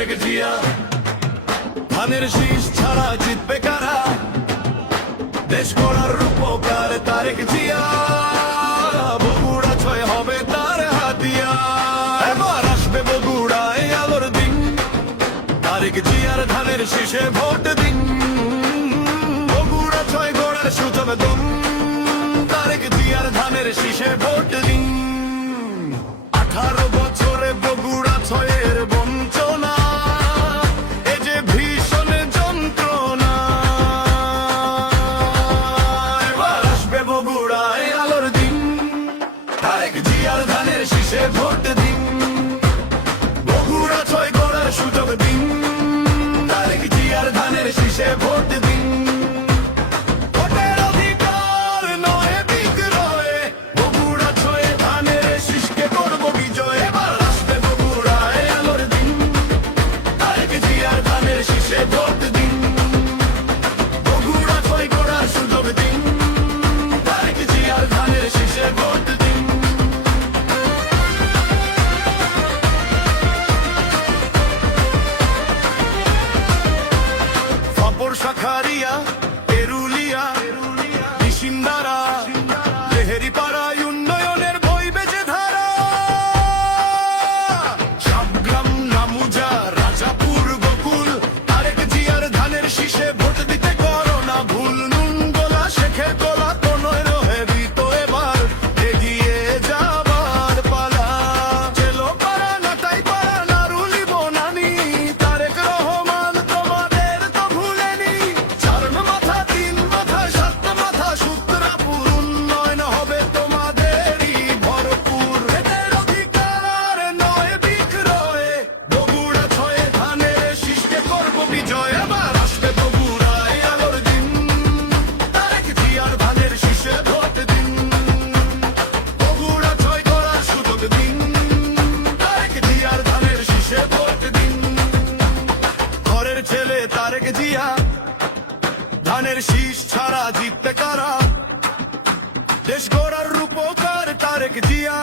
তারেক জিয়া। ধানের শীষ ছাড়া জিতবে কারা, দেশ গড়ার রূপকার তারেক জিয়া। বগুড়া 6 হবে তার হাতিয়া, এবার আসবে বগুড়ায় আলোর দিন। তারেক জিয়ার ধানের শীষে ভোট দিন, বগুড়া 6 গড়ার সুযোগ দিন। তারেক জিয়ার ধানের শীষে ভোট দিন। 18 বছরে বগুড়া 6-এর বঞ্চনা, এ যে ভীষণ যন্ত্রণা। এবার আসবে বগুড়ায় আলোর দিন, তারেক জিয়ার ধানের শীষে ভোট দিন। বগুড়া 6 গড়ার সুযোগ দিন, তারেক জিয়ার ধানের শীষে ভোট দিন। ভোটের অধিকার নয় বিক্রয়, বগুড়া 6 ধানের শীষকে করব বিজয়। এবার আসবে বগুড়ায় আলোর দিন, তারেক জিয়ার ধানের শীষে ভোট দিন। বগুড়া 6 গড়ার সুযোগ দিন, তারেক জিয়ার ধানের শীষে ভোট দিন। ফাপড় শাখারিয়া, এরুলিয়া, নিশিন্দারা, লেহেরিপাড়ায় উন্নয়নের বই বেজে ধারা। সাবগ্রাম, নামুজা, রাজাপুর, বকুল, তারেক জিয়ার ধানের শীষে ভোট দিতে করো না ভুল। নুনগোলা, শেখের গোলা, কোনোয় রহেবি তো এবার এগিয়ে যাবার পালা। চেলো পাড়া, নাটাই পাড়া, নারুলি, বনানি, তারেক রহমান তোমাদের তো ভুলেনি। 4 মাথা, 3 মাথা, 7 মাথা, সূত্রাপুর উন্নয়ন হবে তোমাদেরই ভরপুর। এদের অধিকার নয় বিক্রয়, বগুড়া 6 ধানের শীষকে করব বিজয়। এবার আসবে বগুড়ায় আলোর দিন, তারেক জিয়ার ধানের শীষে ভোট দিন। বগুড়া 6 গড়ার সুযোগ দিন, তারেক জিয়ার ধানের শীষে ভোট দিন। ঘরের ছেলে তারেক জিয়া, ধানের শীষ ছাড়া জিততে কারা, দেশ গড়ার রূপকার তারেক জিয়া।